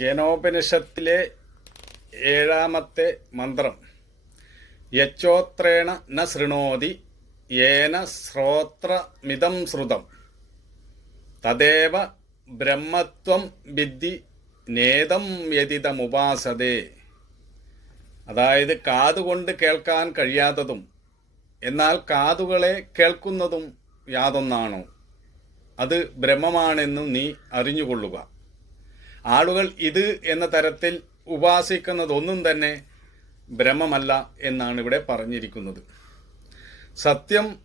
കേനോപനിഷത്തിലെ ഏഴാമത്തെ മന്ത്രം. യച്ചോത്രേണ ന ശൃണോതി യേന ശ്രോത്രമിതം ശ്രുതം. തദേവ ബ്രഹ്മത്വം വിദ്ധി നേതം വ്യതിതമുപാസതേ. അതായത് കാതുകൊണ്ട് കേൾക്കാൻ കഴിയാത്തതും എന്നാൽ കാതുകളെ കേൾക്കുന്നതും യാതൊന്നാണോ? അത് ബ്രഹ്മമാണെന്നും നീ അറിഞ്ഞുകൊള്ളുക. ആളുകൾ ഇത് എന്ന തരത്തിൽ ഉപാസിക്കുന്നതൊന്നും തന്നെ ഭ്രമമല്ല എന്നാണ് ഇവിടെ പറഞ്ഞിരിക്കുന്നത്. സത്യം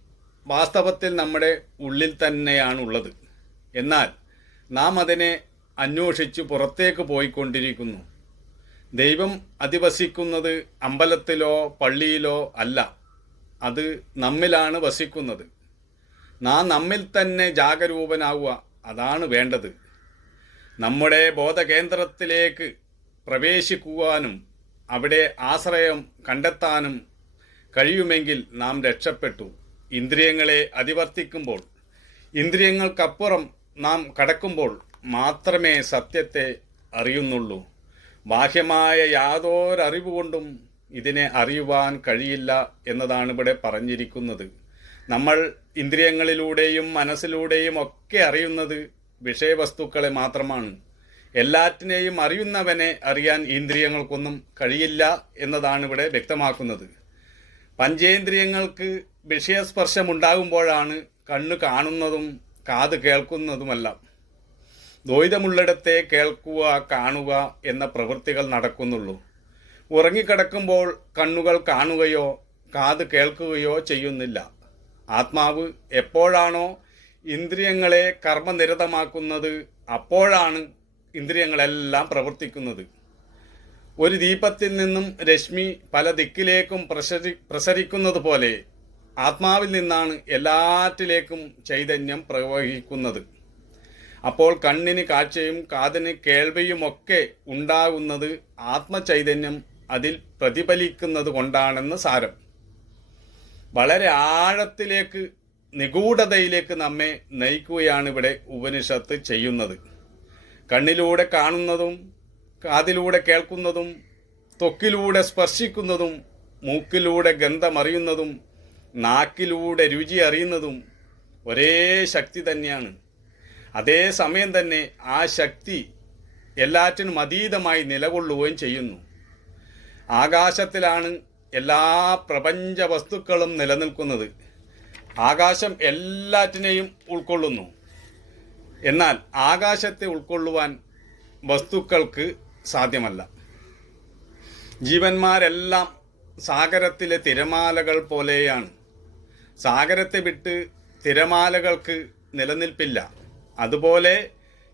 വാസ്തവത്തിൽ നമ്മുടെ ഉള്ളിൽ തന്നെയാണുള്ളത്. എന്നാൽ നാം അതിനെ അന്വേഷിച്ച് പുറത്തേക്ക് പോയിക്കൊണ്ടിരിക്കുന്നു. ദൈവം അധിവസിക്കുന്നത് അമ്പലത്തിലോ പള്ളിയിലോ അല്ല. അത് നമ്മിലാണ് വസിക്കുന്നത്. നാം നമ്മിൽ തന്നെ ജാഗരൂപനാവുക അതാണ് വേണ്ടത്. നമ്മുടെ ബോധകേന്ദ്രത്തിലേക്ക് പ്രവേശിക്കുവാനും അവിടെ ആശ്രയം കണ്ടെത്താനും കഴിയുമെങ്കിൽ നാം രക്ഷപ്പെട്ടു. ഇന്ദ്രിയങ്ങളെ അതിവർത്തിക്കുമ്പോൾ ഇന്ദ്രിയങ്ങൾക്കപ്പുറം നാം കടക്കുമ്പോൾ മാത്രമേ സത്യത്തെ അറിയുന്നുള്ളൂ. ബാഹ്യമായ യാതൊരറിവ് കൊണ്ടും ഇതിനെ അറിയുവാൻ കഴിയില്ല എന്നതാണ് ഇവിടെ പറഞ്ഞിരിക്കുന്നത്. നമ്മൾ ഇന്ദ്രിയങ്ങളിലൂടെയും മനസ്സിലൂടെയും ഒക്കെ അറിയുന്നത് വിഷയവസ്തുക്കളെ മാത്രമാണ്. എല്ലാറ്റിനെയും അറിയുന്നവനെ അറിയാൻ ഇന്ദ്രിയങ്ങൾക്കൊന്നും കഴിയില്ല എന്നതാണ് ഇവിടെ വ്യക്തമാക്കുന്നത്. പഞ്ചേന്ദ്രിയങ്ങൾക്ക് വിഷയസ്പർശമുണ്ടാകുമ്പോഴാണ് കണ്ണ് കാണുന്നതും കാത് കേൾക്കുന്നതുമെല്ലാം. ദ്വൈതമുള്ളിടത്തെ കേൾക്കുക കാണുക എന്ന പ്രവൃത്തികൾ നടക്കുന്നുള്ളൂ. ഉറങ്ങിക്കിടക്കുമ്പോൾ കണ്ണുകൾ കാണുകയോ കാത് കേൾക്കുകയോ ചെയ്യുന്നില്ല. ആത്മാവ് എപ്പോഴാണോ ഇന്ദ്രിയങ്ങളെ കർമ്മനിരതമാക്കുന്നത് അപ്പോഴാണ് ഇന്ദ്രിയങ്ങളെല്ലാം പ്രവർത്തിക്കുന്നത്. ഒരു ദീപത്തിൽ നിന്നും രശ്മി പല ദിക്കിലേക്കും പ്രസരി പ്രസരിക്കുന്നത് പോലെ ആത്മാവിൽ നിന്നാണ് എല്ലാറ്റിലേക്കും ചൈതന്യം പ്രവഹിക്കുന്നത്. അപ്പോൾ കണ്ണിന് കാഴ്ചയും കാതിന് കേൾവിയുമൊക്കെ ഉണ്ടാകുന്നത് ആത്മചൈതന്യം അതിൽ പ്രതിഫലിക്കുന്നത് കൊണ്ടാണെന്ന് സാരം. വളരെ ആഴത്തിലേക്ക് നിഗൂഢതയിലേക്ക് നമ്മെ നയിക്കുകയാണ് ഇവിടെ ഉപനിഷത്ത് ചെയ്യുന്നത്. കണ്ണിലൂടെ കാണുന്നതും കാതിലൂടെ കേൾക്കുന്നതും ത്വക്കിലൂടെ സ്പർശിക്കുന്നതും മൂക്കിലൂടെ ഗന്ധമറിയുന്നതും നാക്കിലൂടെ രുചി അറിയുന്നതും ഒരേ ശക്തി തന്നെയാണ്. അതേ സമയം തന്നെ ആ ശക്തി എല്ലാറ്റിനും അതീതമായി നിലകൊള്ളുകയും ചെയ്യുന്നു. ആകാശത്തിലാണ് എല്ലാ പ്രപഞ്ച വസ്തുക്കളും നിലനിൽക്കുന്നത്. ആകാശം എല്ലാറ്റിനെയും ഉൾക്കൊള്ളുന്നു. എന്നാൽ ആകാശത്തെ ഉൾക്കൊള്ളുവാൻ വസ്തുക്കൾക്ക് സാധ്യമല്ല. ജീവന്മാരെല്ലാം സാഗരത്തിലെ തിരമാലകൾ പോലെയാണ്. സാഗരത്തെ വിട്ട് തിരമാലകൾക്ക് നിലനിൽപ്പില്ല. അതുപോലെ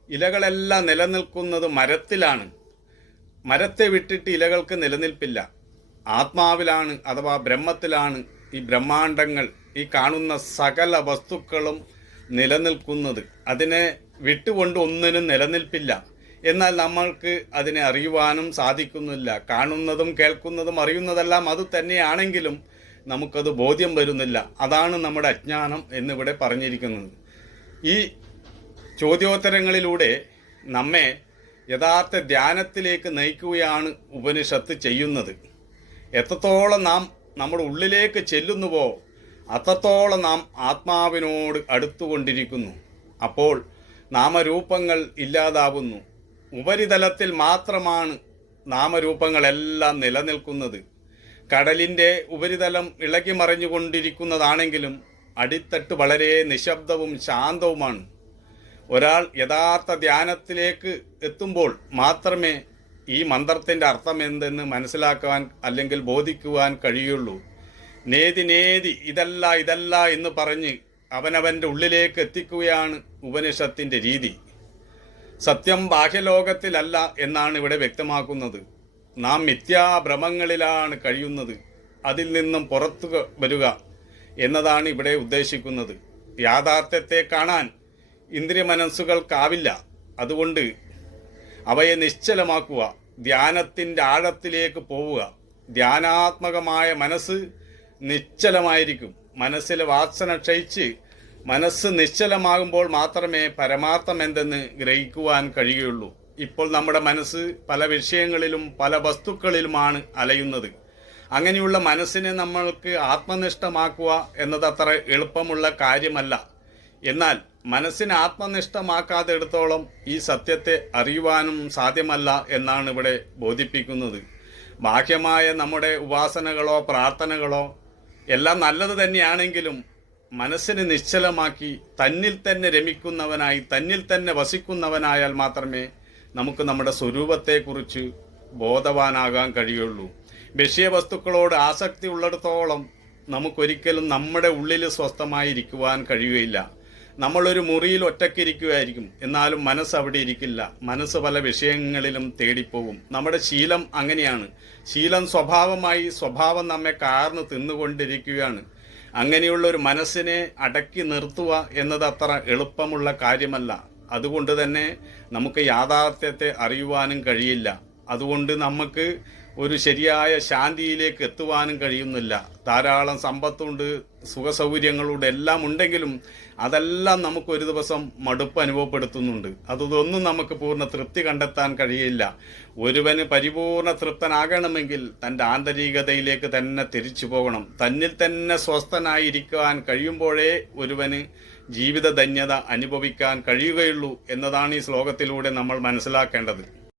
ഇലകളെല്ലാം നിലനിൽക്കുന്നത് മരത്തിലാണ്. മരത്തെ വിട്ടിട്ട് ഇലകൾക്ക് നിലനിൽപ്പില്ല. ആത്മാവിലാണ് അഥവാ ബ്രഹ്മത്തിലാണ് ഈ ബ്രഹ്മാണ്ടങ്ങൾ ഈ കാണുന്ന സകല വസ്തുക്കളും നിലനിൽക്കുന്നത് അതിനെ വിട്ടുകൊണ്ട് ഒന്നിനും നിലനിൽപ്പില്ല. എന്നാൽ നമ്മൾക്ക് അതിനെ അറിയുവാനും സാധിക്കുന്നില്ല. കാണുന്നതും കേൾക്കുന്നതും അറിയുന്നതെല്ലാം അത് തന്നെയാണെങ്കിലും നമുക്കത് ബോധ്യം വരുന്നില്ല. അതാണ് നമ്മുടെ അജ്ഞാനം എന്നിവിടെ പറഞ്ഞിരിക്കുന്നത്. ഈ ചോദ്യോത്തരങ്ങളിലൂടെ നമ്മെ യഥാർത്ഥ ധ്യാനത്തിലേക്ക് നയിക്കുകയാണ് ഉപനിഷത്ത് ചെയ്യുന്നത്. എത്രത്തോളം നാം നമ്മുടെ ഉള്ളിലേക്ക് ചെല്ലുന്നുവോ അത്രത്തോളം നാം ആത്മാവിനോട് അടുത്തുകൊണ്ടിരിക്കുന്നു. അപ്പോൾ നാമരൂപങ്ങൾ ഇല്ലാതാവുന്നു. ഉപരിതലത്തിൽ മാത്രമാണ് നാമരൂപങ്ങളെല്ലാം നിലനിൽക്കുന്നത്. കടലിന്റെ ഉപരിതലം ഇളകി മറിഞ്ഞുകൊണ്ടിരിക്കുന്നതാണെങ്കിലും അടിത്തട്ട് വളരെ നിശബ്ദവും ശാന്തവുമാണ്. ഒരാൾ യഥാർത്ഥ ധ്യാനത്തിലേക്ക് എത്തുമ്പോൾ മാത്രമേ ഈ മന്ത്രത്തിന്റെ അർത്ഥം എന്തെന്ന് മനസ്സിലാക്കുവാൻ അല്ലെങ്കിൽ ബോധിക്കുവാൻ കഴിയുള്ളൂ. നേതി നേതി ഇതല്ല ഇതല്ല എന്ന് പറഞ്ഞ് അവനവന്റെ ഉള്ളിലേക്ക് എത്തിക്കുകയാണ് ഉപനിഷത്തിന്റെ രീതി. സത്യം ബാഹ്യലോകത്തിലല്ല എന്നാണ് ഇവിടെ വ്യക്തമാക്കുന്നത്. നാം മിഥ്യാഭ്രമങ്ങളിലാണ് കഴിയുന്നത്. അതിൽ നിന്നും പുറത്തു വരിക എന്നതാണ് ഇവിടെ ഉദ്ദേശിക്കുന്നത്. യാഥാർത്ഥ്യത്തെ കാണാൻ ഇന്ദ്രിയ മനസ്സുകൾക്കാവില്ല അതുകൊണ്ട് അവയെ നിശ്ചലമാക്കുക ധ്യാനത്തിന്റെ ആഴത്തിലേക്ക് പോവുക. ധ്യാനാത്മകമായ മനസ്സ് നിശ്ചലമായിരിക്കും. മനസ്സിലെ വാസന ക്ഷയിച്ച് മനസ്സ് നിശ്ചലമാകുമ്പോൾ മാത്രമേ പരമാർത്ഥം എന്തെന്ന് ഗ്രഹിക്കുവാൻ കഴിയുള്ളൂ ഇപ്പോൾ നമ്മുടെ മനസ്സ് പല വിഷയങ്ങളിലും പല വസ്തുക്കളിലുമാണ് അലയുന്നത്. അങ്ങനെയുള്ള മനസ്സിനെ നമ്മൾക്ക് ആത്മനിഷ്ഠമാക്കുക എന്നത് അത്ര എളുപ്പമുള്ള കാര്യമല്ല. എന്നാൽ മനസ്സിനെ ആത്മനിഷ്ഠമാക്കാതെ എടുത്തോളം ഈ സത്യത്തെ അറിയുവാനും സാധ്യമല്ല എന്നാണ് ഇവിടെ ബോധിപ്പിക്കുന്നത്. ബാഹ്യമായ നമ്മുടെ ഉപാസനകളോ പ്രാർത്ഥനകളോ എല്ലാം നല്ലത് തന്നെയാണെങ്കിലും മനസ്സിനെ നിശ്ചലമാക്കി തന്നിൽ തന്നെ രമിക്കുന്നവനായി തന്നിൽ തന്നെ വസിക്കുന്നവനായാൽ മാത്രമേ നമുക്ക് നമ്മുടെ സ്വരൂപത്തെക്കുറിച്ച് ബോധവാനാകാൻ കഴിയുള്ളൂ. വിഷയവസ്തുക്കളോട് ആസക്തി ഉള്ളിടത്തോളം നമുക്കൊരിക്കലും നമ്മുടെ ഉള്ളിൽ സ്വസ്ഥമായിരിക്കുവാൻ കഴിയുകയില്ല. നമ്മളൊരു മുറിയിൽ ഒറ്റക്കിരിക്കുമായിരിക്കും എന്നാലും മനസ്സ് അവിടെ ഇരിക്കില്ല. മനസ്സ് പല വിഷയങ്ങളിലും തേടിപ്പോകും. നമ്മുടെ ശീലം അങ്ങനെയാണ്. ശീലം സ്വഭാവമായി സ്വഭാവം നമ്മെ കാർന്ന് തിന്നുകൊണ്ടിരിക്കുകയാണ്. അങ്ങനെയുള്ള ഒരു മനസ്സിനെ അടക്കി നിർത്തുക എന്നത് അത്ര എളുപ്പമുള്ള കാര്യമല്ല. അതുകൊണ്ട് തന്നെ നമുക്ക് യാഥാർത്ഥ്യത്തെ അറിയുവാനും കഴിയില്ല. അതുകൊണ്ട് നമുക്ക് ഒരു ശരിയായ ശാന്തിയിലേക്ക് എത്തുവാനും കഴിയുന്നില്ല. ധാരാളം സമ്പത്തുണ്ട് സുഖസൗകര്യങ്ങളുടെ എല്ലാം ഉണ്ടെങ്കിലും അതെല്ലാം നമുക്ക് ഒരു ദിവസം മടുപ്പ് അനുഭവപ്പെടുത്തുന്നുണ്ട്. അതൊന്നും നമുക്ക് പൂർണ തൃപ്തി കണ്ടെത്താൻ കഴിയില്ല. ഒരുവന് പരിപൂർണ തൃപ്തനാകണമെങ്കിൽ തന്റെ ആന്തരികതയിലേക്ക് തന്നെ തിരിച്ചു പോകണം. തന്നിൽ തന്നെ സ്വസ്ഥനായിരിക്കാൻ കഴിയുമ്പോഴേ ഒരുവന് ജീവിത ധന്യത അനുഭവിക്കാൻ കഴിയുകയുള്ളൂ എന്നതാണ് ഈ ശ്ലോകത്തിലൂടെ നമ്മൾ മനസ്സിലാക്കേണ്ടത്.